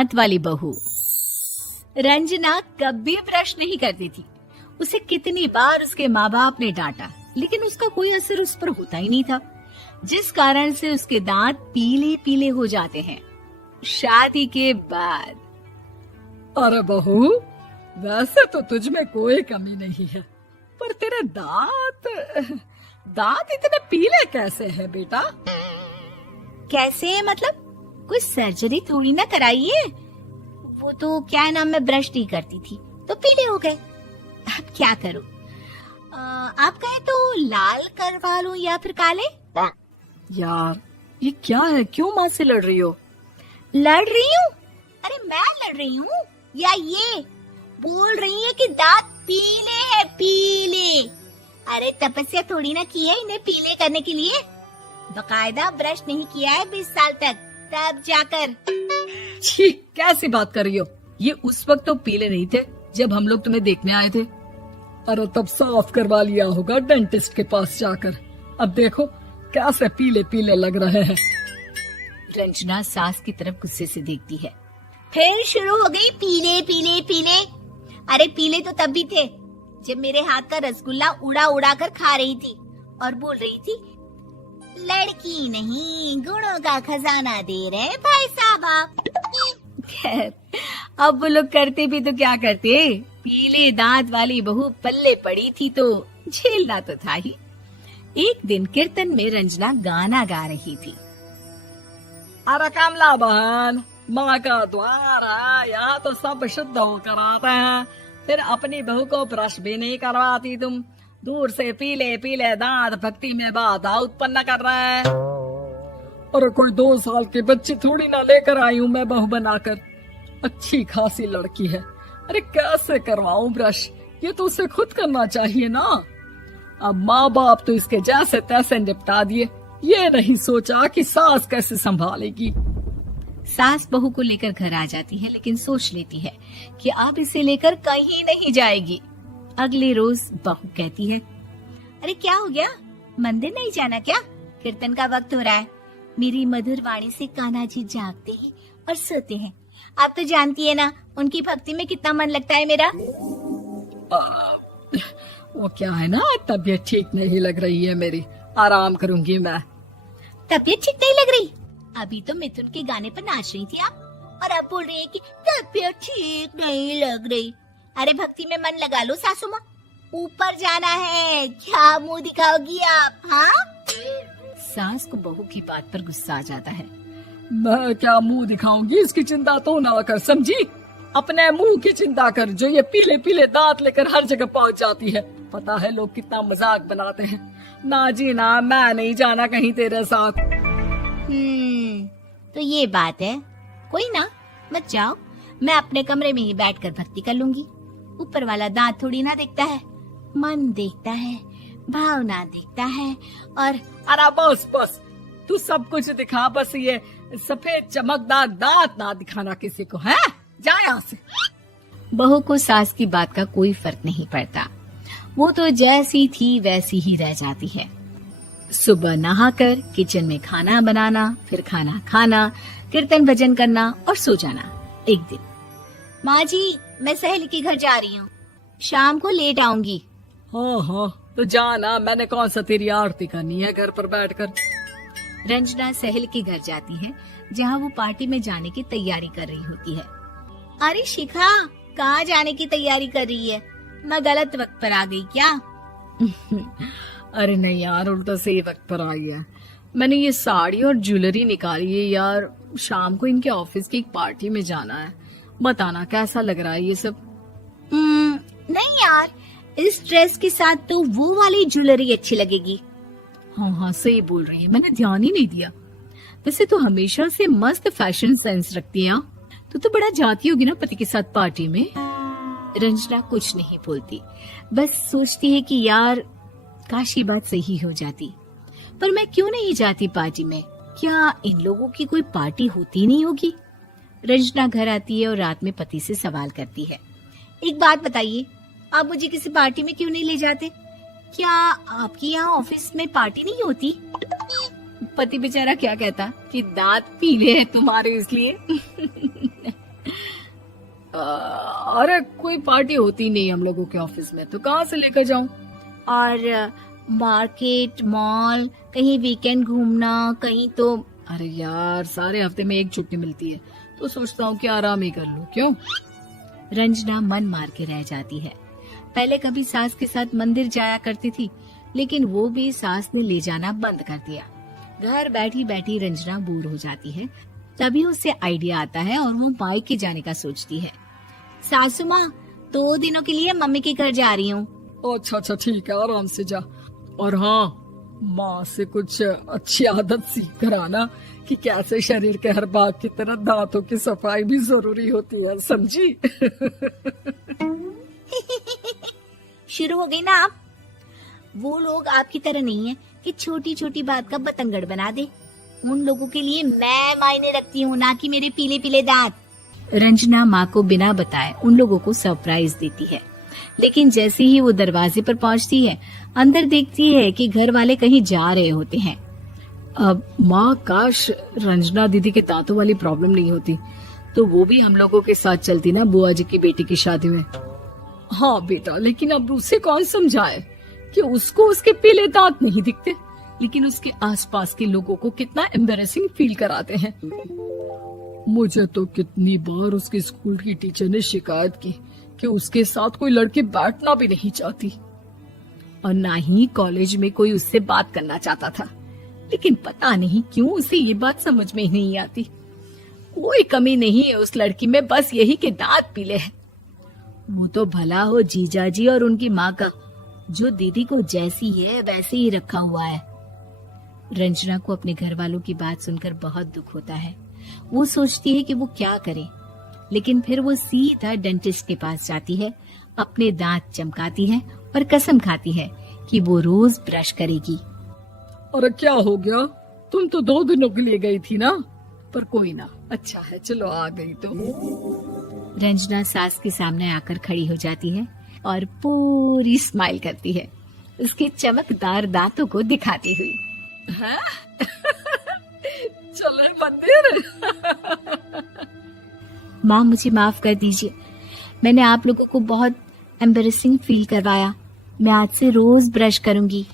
दांत वाली बहू। रंजना कभी ब्रश नहीं करती थी। उसे कितनी बार उसके माँ बाप ने डांटा, लेकिन उसका कोई असर उस पर होता ही नहीं था, जिस कारण से उसके दांत पीले पीले हो जाते हैं। शादी के बाद। अरे बहू, वैसे तो तुझ में कोई कमी नहीं है, पर तेरे दांत इतने पीले कैसे हैं बेटा? कैसे मतलब? कोई सर्जरी थोड़ी ना कराइए। वो तो क्या नाम, मैं ब्रश नहीं करती थी तो पीले हो गए। अब क्या करूं? आप कहे तो लाल करवा लूं या फिर काले? यार ये क्या है, क्यों माँ से लड़ रही हो? लड़ रही हूँ? अरे मैं लड़ रही हूँ या ये बोल रही है कि दांत पीले हैं, पीले। अरे तपस्या थोड़ी ना की है इन्हें पीले करने के लिए। बकायदा ब्रश नहीं किया है 20 साल तक, तब जाकर। छी, कैसी बात कर रही हो? ये उस वक्त तो पीले नहीं थे जब हम लोग तुम्हें देखने आए थे। अरे तब साफ करवा लिया होगा डेंटिस्ट के पास जाकर। अब देखो कैसे पीले पीले लग रहे हैं। रंजना सास की तरफ गुस्से से देखती है। फिर शुरू हो गई पीले पीले पीले। अरे पीले तो तब भी थे जब मेरे हाथ का रसगुल्ला उड़ा उड़ा कर खा रही थी और बोल रही थी, लड़की नहीं गुणों का खजाना दे रहे भाई साहब आप। खैर, अब वो लोग करते भी तो क्या करते, पीले दांत वाली बहू पल्ले पड़ी थी तो झेलना तो था ही। एक दिन कीर्तन में रंजना गाना गा रही थी। अरे कमला बहन, माँ का द्वार है, यहाँ तो सब शुद्ध होकर आते हैं, फिर अपनी बहू को ब्रश भी नहीं करवाती तुम। दूर से पीले पीले दांत भक्ति में बाधा उत्पन्न कर रहे हैं। अरे कोई 2 साल के बच्चे थोड़ी ना लेकर आई हूँ मैं बहू बनाकर। अच्छी खासी लड़की है, अरे कैसे करवाऊं ब्रश? ये तो उसे खुद करना चाहिए ना। अब माँ बाप तो इसके जैसे तैसे निपटा दिए, ये नहीं सोचा कि सास कैसे संभालेगी। सास बहू को लेकर घर आ जाती है, लेकिन सोच लेती है कि अब इसे लेकर कहीं नहीं जाएगी। अगले रोज बहू कहती है, अरे क्या हो गया, मंदिर नहीं जाना क्या? कीर्तन का वक्त हो रहा है। मेरी मधुर वाणी से कान्हा जी जागते हैं और सोते हैं। आप तो जानती है ना उनकी भक्ति में कितना मन लगता है मेरा। वो क्या है ना, तबीयत ठीक नहीं लग रही है मेरी, आराम करूंगी मैं। तबीयत ठीक नहीं लग रही? अभी तो मिथुन के गाने पर नाच रही थी आप, और अब बोल रही है कि तबीयत ठीक नहीं लग रही। अरे भक्ति में मन लगा लो सासू माँ, ऊपर जाना है, क्या मुंह दिखाओगी आप? हाँ? सास को बहू की बात पर गुस्सा आ जाता है। मैं क्या मुंह दिखाऊंगी, इसकी चिंता तो ना कर, समझी? अपने मुंह की चिंता कर, जो ये पीले पीले दांत लेकर हर जगह पहुंच जाती है। पता है लोग कितना मजाक बनाते हैं। ना जी ना, मैं नहीं जाना कहीं तेरे साथ। तो ये बात है, कोई ना, मत जाओ, मैं अपने कमरे में ही बैठकर भक्ति कर लूंगी। ऊपर वाला दांत थोड़ी ना देखता है, मन देखता है, भावना देखता है। और अरे बस बस, तू सब कुछ दिखा, बस ये सफेद चमकदार दांत ना दिखाना किसी को, है? जा यहाँ से। बहू को सास की बात का कोई फर्क नहीं पड़ता, वो तो जैसी थी वैसी ही रह जाती है। सुबह नहाकर किचन में खाना बनाना, फिर खाना खाना, कीर्तन भजन करना और सो जाना। एक दिन, माँ जी मैं सहेली के घर जा रही हूँ, शाम को लेट आऊंगी। हाँ हाँ तो जाना, मैंने कौन सा तेरी आरती करनी है घर पर बैठकर। रंजना सहेली के घर जाती है, जहाँ वो पार्टी में जाने की तैयारी कर रही होती है। अरे शिखा, कहाँ जाने की तैयारी कर रही है? मैं गलत वक्त पर आ गई क्या? अरे नहीं यार, उल्टा सही वक्त पर आई है। मैंने ये साड़ी और ज्वेलरी निकाली है यार, शाम को इनके ऑफिस की एक पार्टी में जाना है। बताना कैसा लग रहा है ये सब? नहीं यार, इस ड्रेस के साथ तो वो वाली ज्वेलरी अच्छी लगेगी। हाँ हाँ सही बोल रही है, मैंने ध्यान ही नहीं दिया। वैसे तो हमेशा से मस्त फैशन सेंस रखती है। तो बड़ा जाती होगी ना पति के साथ पार्टी में। रंजना कुछ नहीं बोलती, बस सोचती है कि यार काश ये बात सही हो जाती, पर मैं क्यों नहीं जाती पार्टी में? क्या इन लोगों की कोई पार्टी होती नहीं होगी? रंजना घर आती है और रात में पति से सवाल करती है, एक बात बताइए, आप मुझे किसी पार्टी में क्यों नहीं ले जाते? क्या आपके यहाँ ऑफिस में पार्टी नहीं होती? पति बेचारा क्या कहता कि दांत पीले हैं तुम्हारे इसलिए। अरे कोई पार्टी होती नहीं हम लोगों के ऑफिस में, तो कहाँ से लेकर जाऊं? और मार्केट, मॉल, कहीं वीकेंड घूमना, कहीं तो। अरे यार, सारे हफ्ते में एक छुट्टी मिलती है, तो सोचता हूँ कि आराम ही कर लूं। क्यों? रंजना मन मार के रह जाती है। पहले कभी सास के साथ मंदिर जाया करती थी, लेकिन वो भी सास ने ले जाना बंद कर दिया। घर बैठी बैठी रंजना बोर हो जाती है। तभी उसे आइडिया आता है और वो मायके जाने का सोचती है। सासू माँ, 2 दिनों के लिए मम्मी के घर जा रही हूँ। अच्छा ठीक है, आराम से जा। और हाँ, माँ से कुछ अच्छी आदत सीख कर आना कि कैसे शरीर के हर भाग की तरह दांतों की सफाई भी जरूरी होती है, समझी? शुरू हो गई ना आप। वो लोग आपकी तरह नहीं है कि छोटी छोटी बात का बतंगड़ बना दे। उन लोगों के लिए मैं मायने रखती हूँ, ना कि मेरे पीले पीले दांत। रंजना माँ को बिना बताए उन लोगों को सरप्राइज देती है, लेकिन जैसे ही वो दरवाजे पर पहुँचती है, अंदर देखती है कि घर वाले कहीं जा रहे होते हैं। अब माँ, काश रंजना दीदी के दांतों वाली प्रॉब्लम नहीं होती, तो वो भी हम लोगों के साथ चलती ना बुआ जी की बेटी की शादी में। हाँ बेटा, लेकिन अब उसे कौन समझाए कि उसको उसके पीले दांत नहीं दिखते, लेकिन उसके आसपास के लोगों को कितना एम्बैरेसिंग फील कराते हैं। मुझे तो कितनी बार उसके स्कूल की टीचर ने शिकायत की कि उसके साथ कोई लड़की बैठना भी नहीं चाहती, और ना ही कॉलेज में कोई उससे बात करना चाहता था। लेकिन पता नहीं क्यों उसे ये बात समझ में ही नहीं आती। कोई कमी नहीं है उस लड़की में, बस यही कि दांत पीले हैं। वो तो भला हो जीजाजी और उनकी माँ का, जो दीदी को जैसी है वैसे ही रखा हुआ है। रंजना को अपने घर वालों की बात सुनकर बहुत दुख होता है। वो सोचती है कि वो क्या करे, लेकिन फिर वो सीधा डेंटिस्ट के पास जाती है, अपने दांत चमकाती है और कसम खाती है कि वो रोज ब्रश करेगी। अरे क्या हो गया? तुम तो 2 दिनों के लिए गई थी ना, पर कोई ना, अच्छा है, चलो आ गई तो। रंजना सास के सामने आकर खड़ी हो जाती है और पूरी स्माइल करती है, उसके चमकदार दांतों को दिखाती हुई। चले मंदिर। माँ, मुझे माफ कर दीजिए, मैंने आप लोगों को बहुत एम्बैरेसिंग फील करवाया। मैं आज से रोज ब्रश करूंगी।